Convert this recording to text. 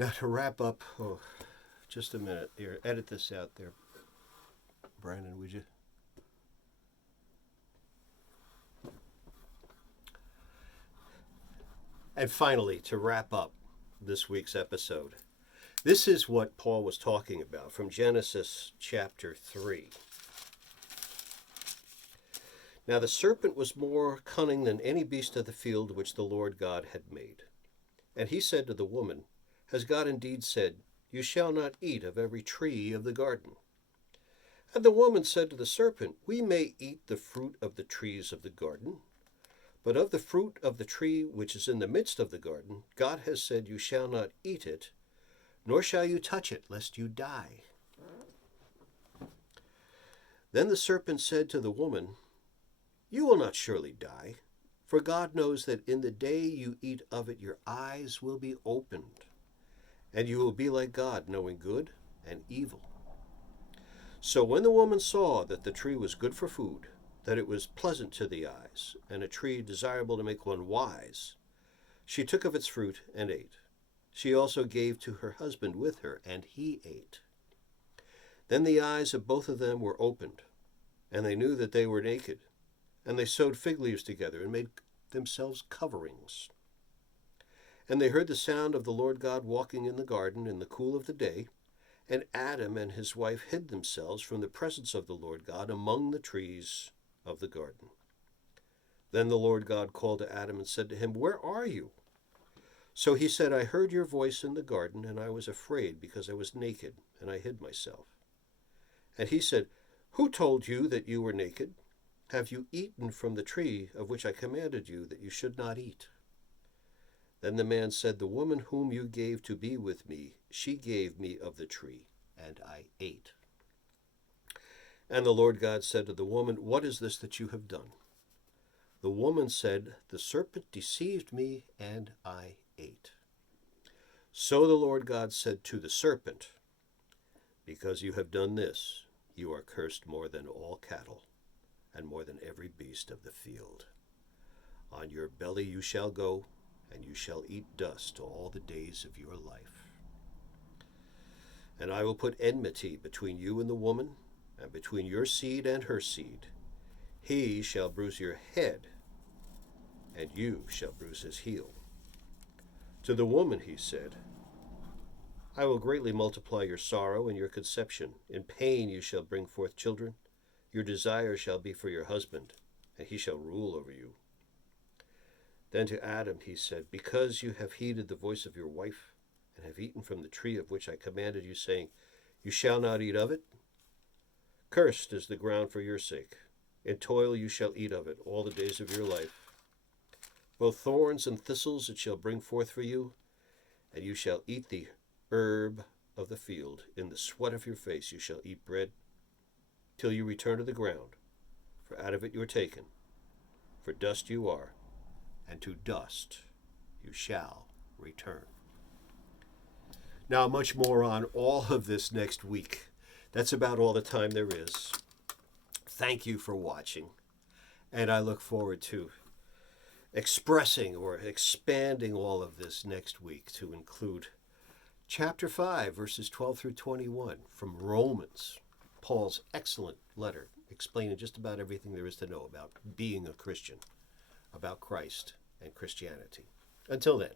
Now to wrap up, just a minute here. Edit this out there, Brandon, would you? And finally, to wrap up this week's episode, this is what Paul was talking about from Genesis chapter 3. Now the serpent was more cunning than any beast of the field which the Lord God had made. And he said to the woman, Has God indeed said, You shall not eat of every tree of the garden? And the woman said to the serpent, We may eat the fruit of the trees of the garden, but of the fruit of the tree which is in the midst of the garden, God has said, You shall not eat it, nor shall you touch it, lest you die. Then the serpent said to the woman, You will not surely die, for God knows that in the day you eat of it, your eyes will be opened, and you will be like God, knowing good and evil. So when the woman saw that the tree was good for food, that it was pleasant to the eyes, and a tree desirable to make one wise, she took of its fruit and ate. She also gave to her husband with her, and he ate. Then the eyes of both of them were opened, and they knew that they were naked, and they sewed fig leaves together and made themselves coverings. And they heard the sound of the Lord God walking in the garden in the cool of the day, and Adam and his wife hid themselves from the presence of the Lord God among the trees of the garden. Then the Lord God called to Adam and said to him, Where are you? So he said, I heard your voice in the garden, and I was afraid because I was naked, and I hid myself. And he said, Who told you that you were naked? Have you eaten from the tree of which I commanded you that you should not eat? Then the man said, The woman whom you gave to be with me, she gave me of the tree, and I ate. And the Lord God said to the woman, What is this that you have done? The woman said, The serpent deceived me, and I ate. So the Lord God said to the serpent, Because you have done this, you are cursed more than all cattle, and more than every beast of the field. On your belly you shall go, and you shall eat dust all the days of your life. And I will put enmity between you and the woman, and between your seed and her seed. He shall bruise your head, and you shall bruise his heel. To the woman he said, I will greatly multiply your sorrow and your conception. In pain you shall bring forth children. Your desire shall be for your husband, and he shall rule over you. Then to Adam he said, Because you have heeded the voice of your wife, and have eaten from the tree of which I commanded you, saying, You shall not eat of it, cursed is the ground for your sake. In toil you shall eat of it all the days of your life. Both thorns and thistles it shall bring forth for you, and you shall eat the herb of the field. In the sweat of your face you shall eat bread, till you return to the ground, for out of it you are taken. For dust you are, and to dust you shall return. Now, much more on all of this next week. That's about all the time there is. Thank you for watching, and I look forward to expressing or expanding all of this next week to include chapter 5, verses 12 through 21 from Romans, Paul's excellent letter explaining just about everything there is to know about being a Christian, about Christ and Christianity. Until then.